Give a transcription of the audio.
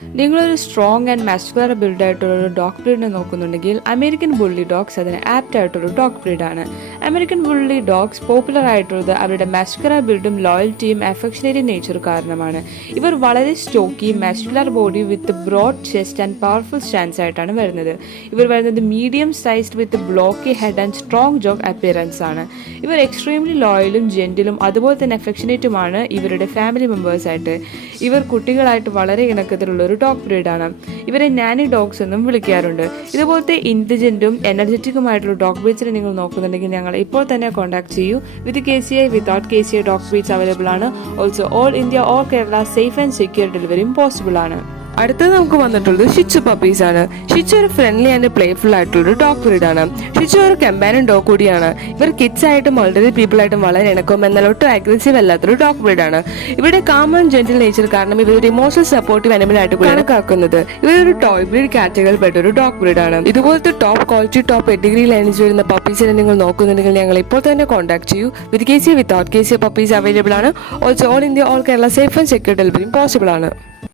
നിങ്ങളൊരു strong and muscular build ആയിട്ടുള്ള dog ബ്രീഡിനെ നോക്കുന്നുണ്ടെങ്കിൽ അമേരിക്കൻ ബുള്ളി ഡോഗ്സ് അതിന് ആപ്റ്റ് ആയിട്ടൊരു ഡോഗ് ബ്രീഡാണ്. അമേരിക്കൻ ബുള്ളി ഡോഗ്സ് പോപ്പുലർ ആയിട്ടുള്ളത് അവരുടെ മസ്കുലർ ബിൽഡും ലോയൽറ്റിയും അഫെക്ഷനേറ്റ് നേച്ചർ കാരണമാണ്. ഇവർ വളരെ stocky muscular body with broad chest and powerful stance ആയിട്ടാണ് വരുന്നത്. ഇവർ വരുന്നത് medium sized with blocky head and strong jaw appearance ആണ്. ഇവർ എക്സ്ട്രീംലി ലോയലും ജെന്റിലും അതുപോലെ തന്നെ അഫെക്ഷനേറ്റുമാണ് ഇവരുടെ ഫാമിലി മെമ്പേഴ്സായിട്ട്. ഇവർ കുട്ടികളായിട്ട് വളരെ ഇണക്കത്തിലുള്ള ഒരു ഡോഗ് ബ്രീഡാണ്. ഇവരെ നാനി ഡോഗ്സ് എന്നും വിളിക്കാറുണ്ട്. ഇതുപോലത്തെ ഇന്റലിജന്റും എനർജറ്റിക്കുമായിട്ടുള്ള ഡോഗ് ബ്രീഡ്സിനെ നിങ്ങൾ നോക്കുന്നുണ്ടെങ്കിൽ ഞങ്ങൾ ഇപ്പോൾ തന്നെ കോൺടാക്ട് ചെയ്യൂ. With KCI without KCI dog breeds available ആണ്. Also all India all Kerala safe and secure ഡെലിവറിയും പോസിബിൾ ആണ്. അടുത്തത് നമുക്ക് വന്നിട്ടുള്ളത് ഷിച്ചു പപ്പീസ് ആണ്. ഷിച്ചു ഒരു ഫ്രണ്ട്ലി ആൻഡ് പ്ലേഫുൾ ആയിട്ടുള്ള ഡോഗ് ബ്രീഡ് ആണ്. ഷിച്ചു ഒരു കമ്പാനിയൻ ഡോഗ് കൂടിയാണ്. ഇവർ കിഡ്സ് ആയിട്ടും വളരെ പീപ്പിൾ ആയിട്ടും വളരെ ഇണക്കും എന്നാൽ ഒട്ടും അഗ്രസീവ് അല്ലാത്തൊരു ഡോഗ് ബ്രീഡ് ആണ്. ഇവരുടെ കാം ആൻഡ് ജെന്റിൽ നേച്ചർ കാരണം ഇവരൊരു ഇമോഷണൽ സപ്പോർട്ടീവ് അനിമൽ ആയിട്ട് കണക്കാക്കുന്നത്. ഇവരൊരു ടോയ് ബ്രീഡ് കാറ്റഗറിയിൽ പെട്ട ഒരു ഡോഗ് ബ്രീഡ് ആണ്. ഇതുപോലത്തെ top quality top pedigree lines വരുന്ന പപ്പീസിനെ നിങ്ങൾ നോക്കുന്നുണ്ടെങ്കിൽ ഞങ്ങൾ ഇപ്പോൾ തന്നെ കോൺടാക്ട് ചെയ്യൂ. With KCI without KCI puppies available ആണ്. Also all India all Kerala safe and secure ഡെലിവറിയും പോസിബിൾ ആണ്.